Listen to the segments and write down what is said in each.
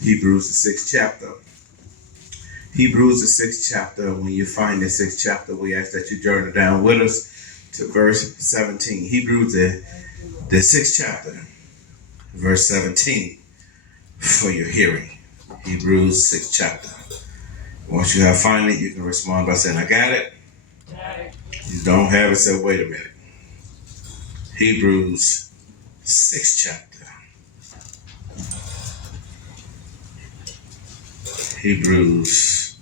Hebrews, the 6th chapter. Hebrews, the 6th chapter. When you find the 6th chapter, we ask that you journey down with us to verse 17. Hebrews, the 6th chapter, verse 17, for your hearing. Hebrews, 6th chapter. Once you have found it, you can respond by saying, I got it. You don't have it, say, wait a minute. Hebrews, 6th chapter. Hebrews,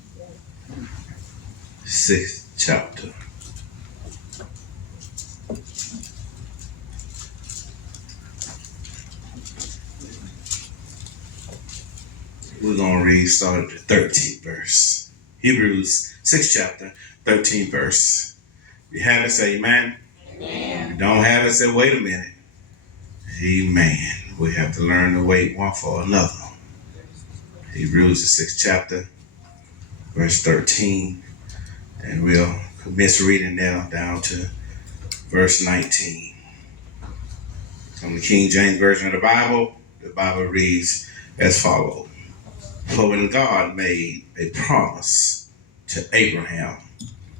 6th chapter. We're going to read starting at the 13th verse. Hebrews, 6th chapter, 13th verse. If you have it, say amen. Amen. If you don't have it, say wait a minute. Amen. We have to learn to wait one for another. Hebrews, the 6th chapter, verse 13. And we'll commence reading now down to verse 19. From the King James Version of the Bible reads as follows. For when God made a promise to Abraham,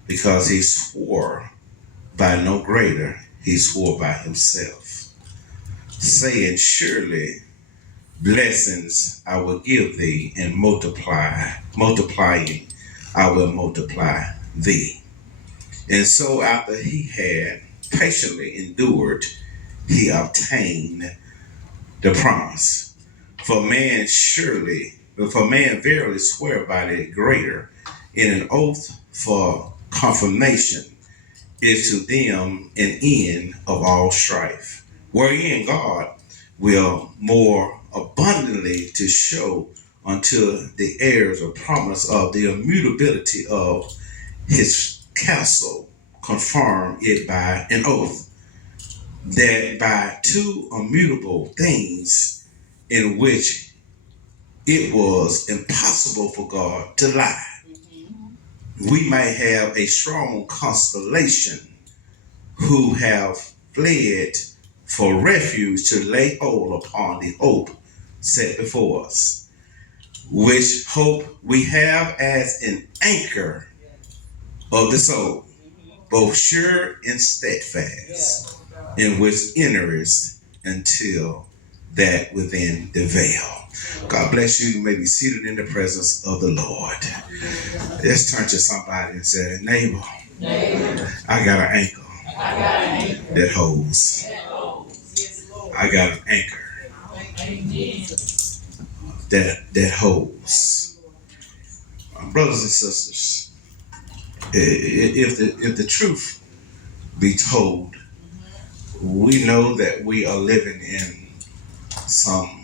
because he swore by no greater, he swore by himself, saying, surely blessings I will give thee, and multiplying I will multiply thee. And so after he had patiently endured, he obtained the promise. For man verily swear by the greater, in an oath for confirmation is to them an end of all strife, wherein God will more abundantly to show unto the heirs of promise of the immutability of his counsel, confirm it by an oath, that by two immutable things in which it was impossible for God to lie, we might have a strong constellation who have fled for refuge to lay hold upon the hope set before us, which hope we have as an anchor of the soul, both sure and steadfast, in which enters until that within the veil. God bless you. You may be seated in the presence of the Lord. Let's turn to somebody and say, neighbor, I got an anchor that holds. I got an anchor that holds. Brothers and sisters, if the truth be told, we know that we are living in some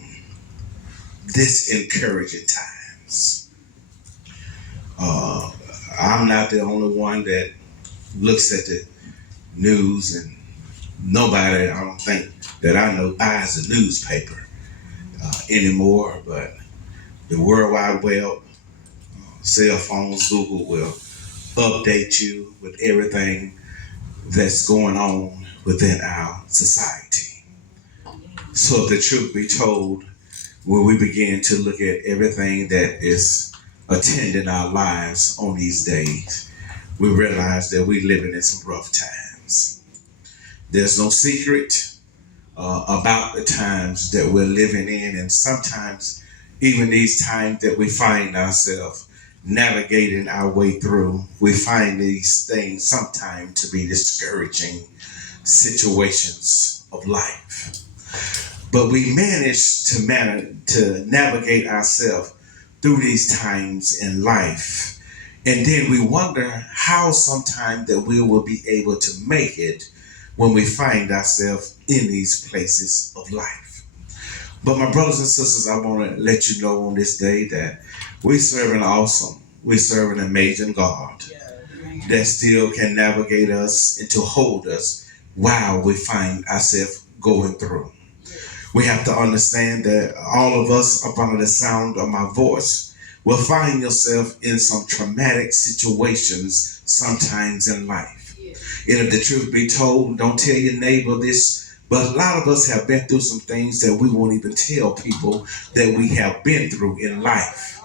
disencouraging times. I'm not the only one that looks at the news, and nobody, I don't think that I know, buys a newspaper anymore. But the World Wide Web, cell phones, Google will update you with everything that's going on within our society. So if the truth be told, when we begin to look at everything that is attending our lives on these days, we realize that we're living in some rough times. There's no secret about the times that we're living in, and sometimes even these times that we find ourselves navigating our way through, we find these things sometimes to be discouraging situations of life. But we manage to navigate ourselves through these times in life. And then we wonder how sometime that we will be able to make it when we find ourselves in these places of life. But my brothers and sisters, I want to let you know on this day that we serve an amazing God that still can navigate us and to hold us while we find ourselves going through. We have to understand that all of us up under the sound of my voice will find yourself in some traumatic situations sometimes in life. And if the truth be told, don't tell your neighbor this, But a lot of us have been through some things that we won't even tell people that we have been through in life,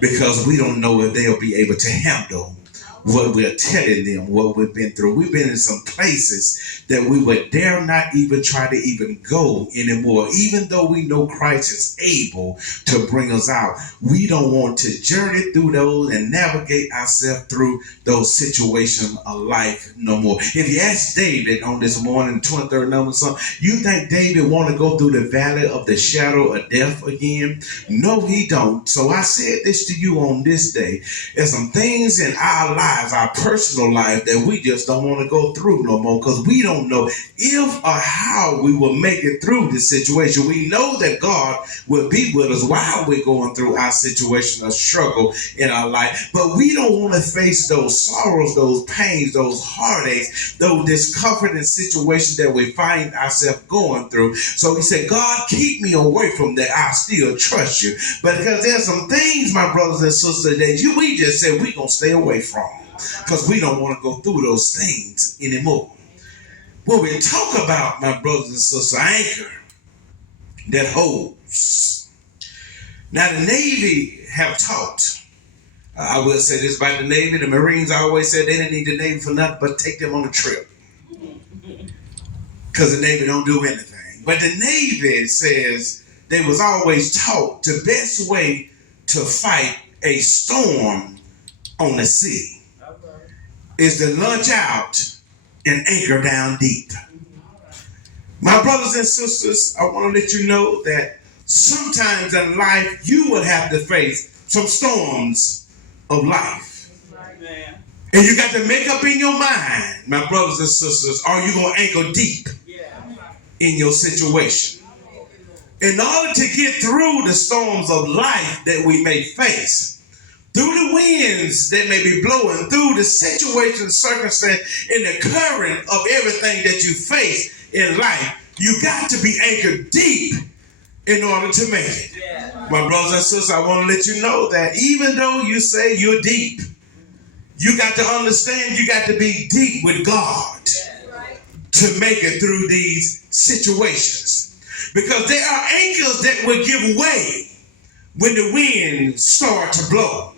because we don't know if they'll be able to handle what we're telling them, what we've been through. We've been in some places that we would dare not even try to even go anymore. Even though we know Christ is able to bring us out, we don't want to journey through those and navigate ourselves through those situations of life no more. If you ask David on this morning, 23rd number song, you think David want to go through the valley of the shadow of death again? No, he don't. So I said this to you on this day. There's some things in our lives, our personal life, that we just don't want to go through no more, because we don't know if or how we will make it through this situation. We know that God will be with us while we're going through our situation of struggle in our life, but we don't want to face those sorrows, those pains, those heartaches, those discomforting situations that we find ourselves going through. So he said, God, keep me away from that. I still trust you. But because there's some things, my brothers and sisters, that we just said we're going to stay away from, because we don't want to go through those things anymore. When we talk about, my brothers and sisters, anchor that holds. Now the Navy have taught, I will say this about the Navy, the Marines always said they didn't need the Navy for nothing but take them on a trip, because the Navy don't do anything. But the Navy says they was always taught the best way to fight a storm on the sea is to launch out and anchor down deep. My brothers and sisters, I want to let you know that sometimes in life you will have to face some storms of life. And you got to make up in your mind, my brothers and sisters, are you going to anchor deep in your situation? In order to get through the storms of life that we may face, through the winds that may be blowing, through the situation, circumstance, and the current of everything that you face in life, you got to be anchored deep in order to make it. Yeah. My brothers and sisters, I want to let you know that even though you say you're deep, you got to understand you got to be deep with God to make it through these situations. Because there are anchors that will give way when the wind starts to blow.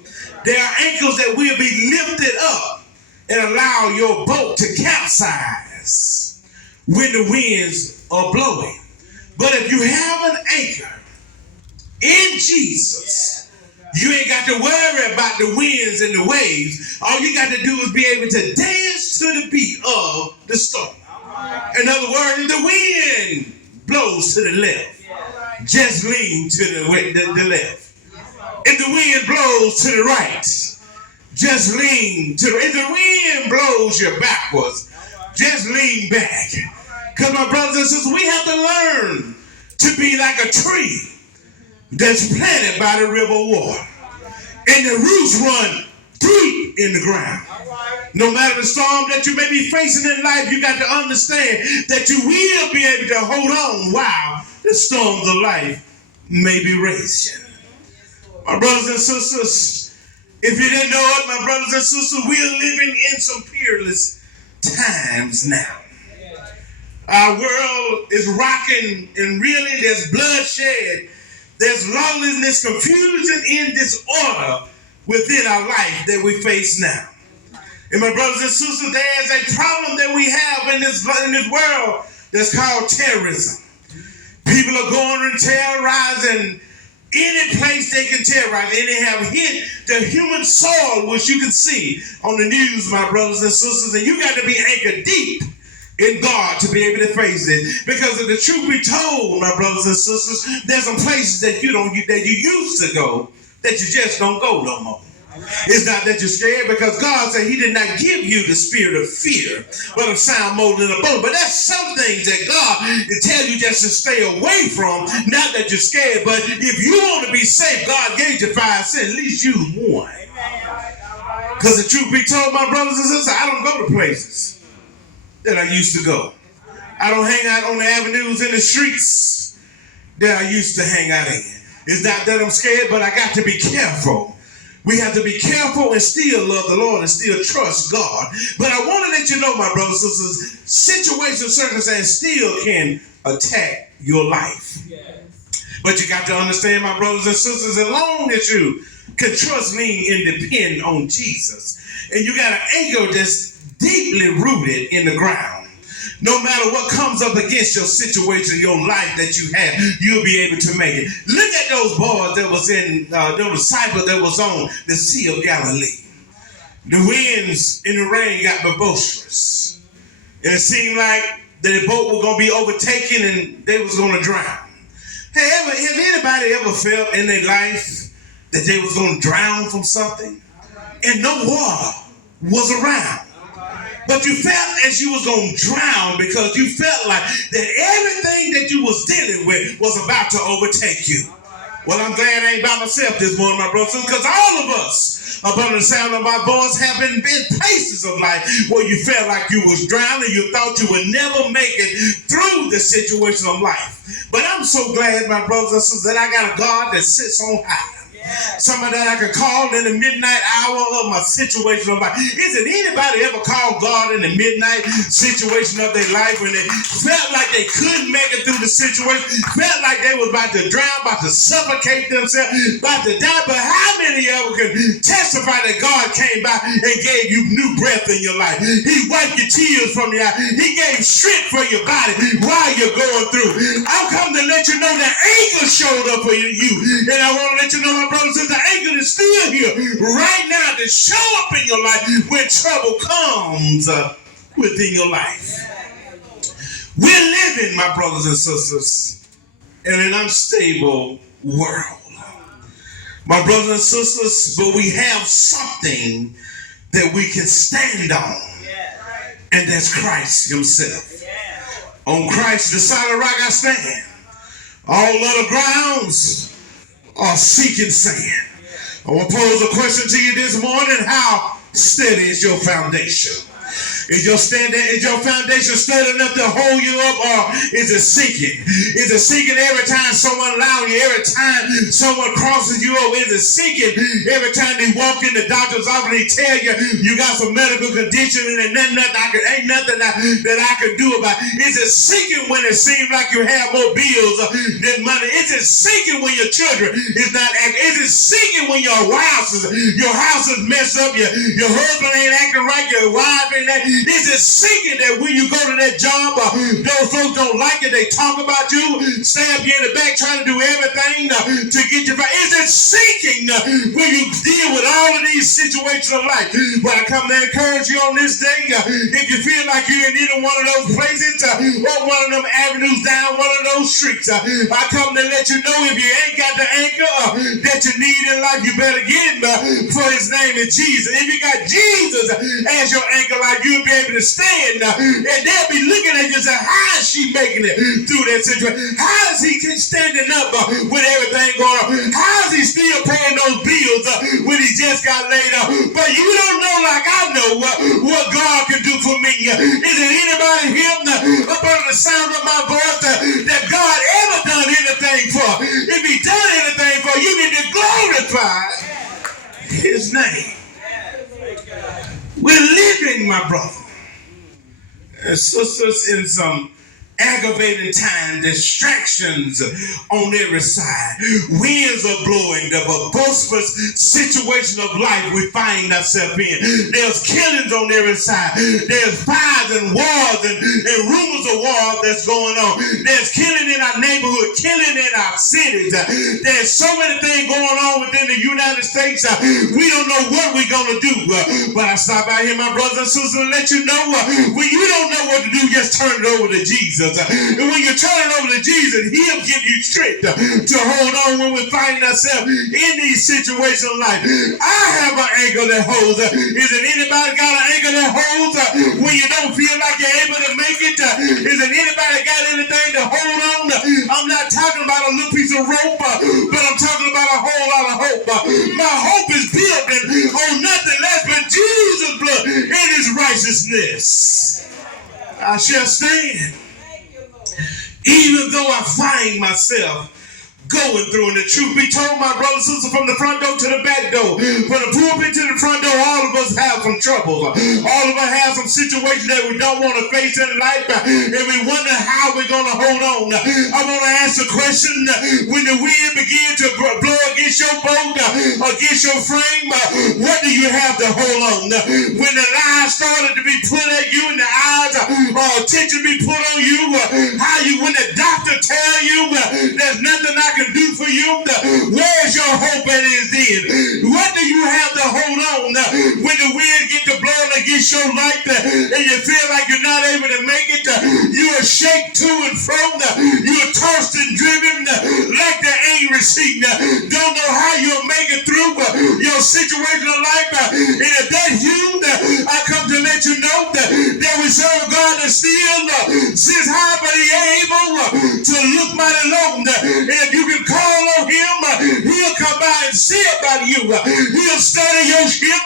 There are anchors that will be lifted up and allow your boat to capsize when the winds are blowing. But if you have an anchor in Jesus, you ain't got to worry about the winds and the waves. All you got to do is be able to dance to the beat of the storm. In other words, if the wind blows to the left, just lean to the left. If the wind blows to the right, just lean to the right. If the wind blows you backwards, just lean back. Because my brothers and sisters, we have to learn to be like a tree that's planted by the river of water. And the roots run deep in the ground. No matter the storm that you may be facing in life, you got to understand that you will be able to hold on while the storms of life may be raging. My brothers and sisters, if you didn't know it, my brothers and sisters, we are living in some peerless times now. Our world is rocking, and really there's bloodshed, there's lawlessness, confusion, and disorder within our life that we face now. And my brothers and sisters, there's a problem that we have in this world that's called terrorism. People are going and terrorizing any place they can terrorize, and they have hit the human soul, which you can see on the news, my brothers and sisters. And you got to be anchored deep in God to be able to face this. Because if the truth be told, my brothers and sisters, there's some places that you used to go that you just don't go no more. It's not that you're scared, because God said he did not give you the spirit of fear, but of sound, mold, and a boat. But that's some things that God will tell you just to stay away from. Not that you're scared, but if you want to be safe, God gave you 5 cents. At least use one. Because the truth be told, my brothers and sisters, I don't go to places that I used to go. I don't hang out on the avenues and the streets that I used to hang out in. It's not that I'm scared, but I got to be careful. We have to be careful and still love the Lord and still trust God. But I want to let you know, my brothers and sisters, situation, circumstance still can attack your life. Yes. But you got to understand, my brothers and sisters, as long as you can trust, lean, and depend on Jesus, and you got an anchor that's deeply rooted in the ground, no matter what comes up against your situation, your life that you have, you'll be able to make it. Look at those boys that was in, those disciples that was on the Sea of Galilee. The winds and the rain got boisterous. And it seemed like the boat was going to be overtaken and they was going to drown. Hey, have anybody ever felt in their life that they was going to drown from something and no water was around? But you felt as you was going to drown because you felt like that everything that you was dealing with was about to overtake you. Well, I'm glad I ain't by myself this morning, my brothers, because all of us, upon the sound of my voice, have been places of life where you felt like you was drowning, you thought you would never make it through the situation of life. But I'm so glad, my brothers and sisters, that I got a God that sits on high. Somebody that I could call in the midnight hour of my situation of life. Isn't anybody ever called God in the midnight situation of their life when they felt like they couldn't make it through the situation, felt like they was about to drown, about to suffocate themselves, about to die? But how many of you can testify that God came by and gave you new breath in your life? He wiped your tears from your eyes. He gave strength for your body while you're going through. I've come to let you know that anchor showed up for you. And I want to let you know, my brothers, that the anchor is still here right now to show up in your life when trouble comes within your life. We're living, my brothers and sisters, in an unstable world. My brothers and sisters, but we have something that we can stand on, and that's Christ himself. On Christ, the solid rock I stand. All other grounds are sinking sand. I want to pose a question to you this morning. How steady is your foundation? Is your foundation steady enough to hold you up, or is it sinking? Is it sinking every time someone allows you, every time someone crosses you over? Is it sinking every time they walk in the doctor's office and they tell you you got some medical condition and ain't nothing that I can do about it? Is it sinking when it seems like you have more bills than money? Is it sinking when your children is not acting? Is it sinking when your house is messed up, your husband ain't acting right, your wife ain't acting? Is it sinking that when you go to that job, those folks don't like it, they talk about you, stab you in the back, trying to do everything to get you back? Is it sinking when you deal with all of these situations of life? But I come to encourage you on this day, if you feel like you're in either one of those places or one of them avenues down one of those streets, I come to let you know, if you ain't got the anchor that you need in life, you better get him, for his name is Jesus. If you got Jesus as your anchor life, you'll be able to stand, and they'll be looking at you and say, how is she making it through that situation? How is he standing up with everything going on? How is he still paying those bills when he just got laid off? But you don't know like I know what God can do for me. Is it anybody here up under the sound of my voice that God ever done anything for? If he done anything for you, need to glorify his name. We're living, my brother and sisters, in some aggravating time, distractions on every side. Winds are blowing, the boisterous situation of life we find ourselves in. There's killings on every side. There's fires and wars and rumors of war that's going on. There's killing in our neighborhood, killing in our cities. There's so many things going on within the United States. We don't know what we're going to do. But I stop out here, my brothers and sisters, and let you know, when you don't know what to do, just turn it over to Jesus. And when you turn it over to Jesus, he'll give you strength to hold on when we're finding ourselves in these situations of life. I have an anchor that holds. Isn't anybody got an anchor that holds when you don't feel like you're able to make it? Isn't anybody got anything to hold on? I'm not talking about a little piece of rope, but I'm talking about a whole lot of hope. My hope is built on nothing less but Jesus' blood and his righteousness. I shall stand. Even though I find myself going through, and the truth be told, my brothers and sisters, from the front door to the back back door. From the pulpit to the front door, all of us have some troubles. All of us have some situations that we don't want to face in life, and we wonder how we're going to hold on. I want to ask a question. When the wind begins to blow against your boat, against your frame, what do you have to hold on? When the lies started to be put at you in the eyes, attention be put on you, when the doctor tell you there's nothing I can do for you, where's your hope at his end? What do you have to hold on when the wind get to blowing against your life and you feel like you're not able to make it? You are shake to and from, you are tossed and driven like the angry sea. Don't know how you'll make it through your situation of life. And if that's you, I come to let you know that we serve a God that still sits high, but he able to look mighty low. And if you can call on him, he'll come by and see about you. He'll study your ship.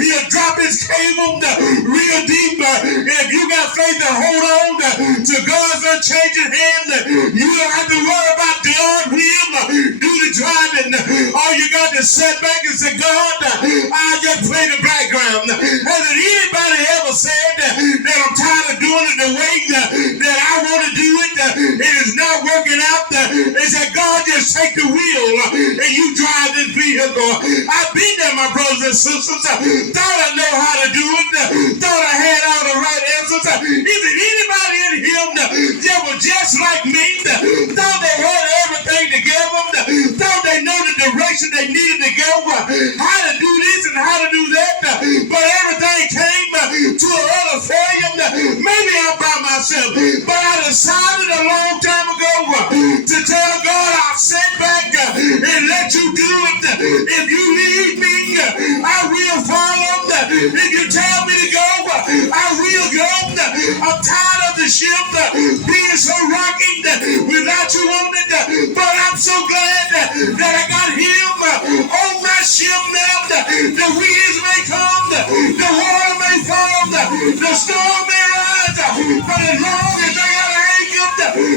He'll drop his cable real deep. And if you got faith to hold on to God's unchanging hand, you don't have to worry about God will do the driving. All you got to sit back and say, God, I just play the background. Has anybody ever said that I'm tired of doing it the way that I want to do it? It is not working out. They said, God, just take the wheel and you drive this vehicle. I've been there, my brothers and sisters. Thought I know how to do it. Thought I had all the right answers. Is it anybody in here that was just like me? Thought they had everything together. Thought they know the direction they needed to go. How to do this and how to do that. But everything came to a utter failure. Maybe I'm by myself. But I decided a long time ago to tell God I'll sit back and let you do it. If you lead me, I will follow. If you tell me to go, I will go. I'm tired of the ship being so rocky without you on it. But I'm so glad that I got him on my ship now. The winds may come, the water may fall, the storm may rise, but as long as I got an anchor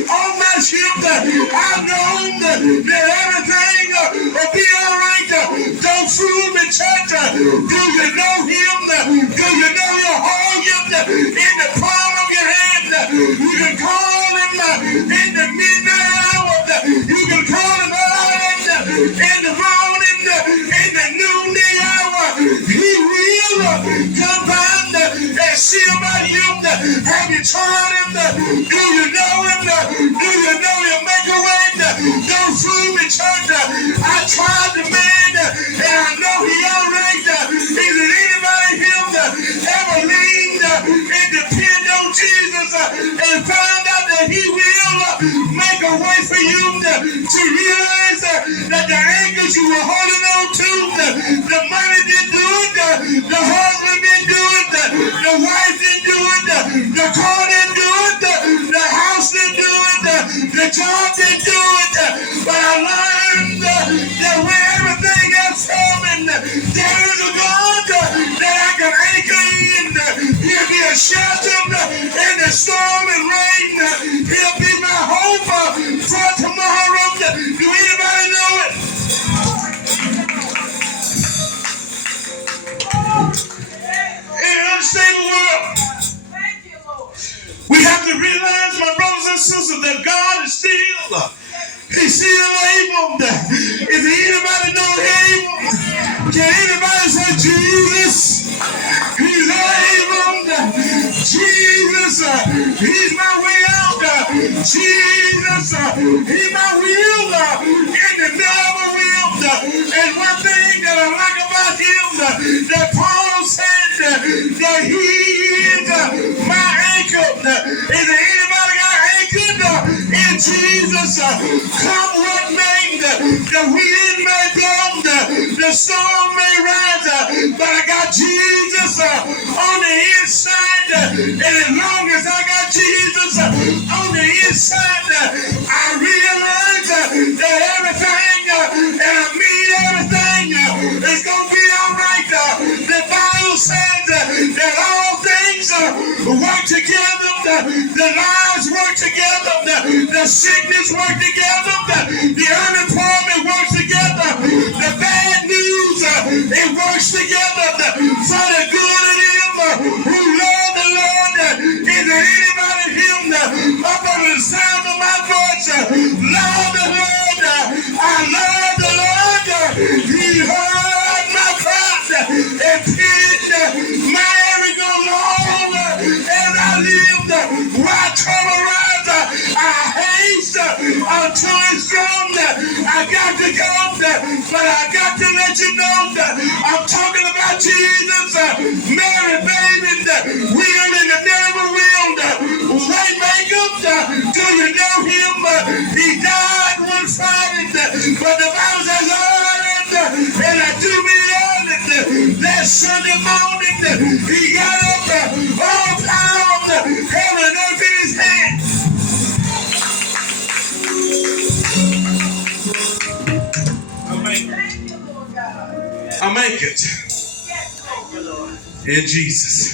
on my ship, I know that everything will be all right. Don't fool me, church. Do you know him? Do you know your hold him in the palm of your hand? You can call him in the midnight hour. You can call him in the morning, in the noonday hour. He will come by and see about you. Have you tried him? Do you know him? Do you know he'll make a way? Don't fool me, church. I tried the man and I know he all right. Is it anybody here ever leaned and depend on Jesus and found out that he will make a way for you to realize that the anchors you were holding on to, the money didn't do it, the husband didn't do it, the wife didn't do it, the car didn't do it, the house didn't do it, the job didn't do it. But I learned that when everything else coming, there is a God that I can anchor in. He'll be a shelter in the storm and rain. He'll be my hope for tomorrow. Do anybody know it? In an unstable world, we have to realize, my brothers and sisters, that God is He's still able. If anybody know him, can anybody say Jesus? He's able. Jesus, he's my way out. Jesus, he's my wheel in the double wheel. And one thing that I like about him, that Paul said that he is my anchor. Is there anybody got anchored in Jesus? Come what may, the wind may blow, the storm may rise, but I got Jesus on the inside. And as long as I got Jesus on the inside, I realize that everything, and I mean everything, is going to be all right. The Bible says that all things work together. The lives work together. The sickness work together. The unemployment works together. The bad news too strong. I got to go, but I got to let you know I'm talking about Jesus. Mary, baby, wheel in the devil wheel. Waymaker, do you know him? He died one Friday, but the Bible says, and I do mean honest, that Sunday morning, he got up, all power of heaven and earth in his hands. I make it in Jesus.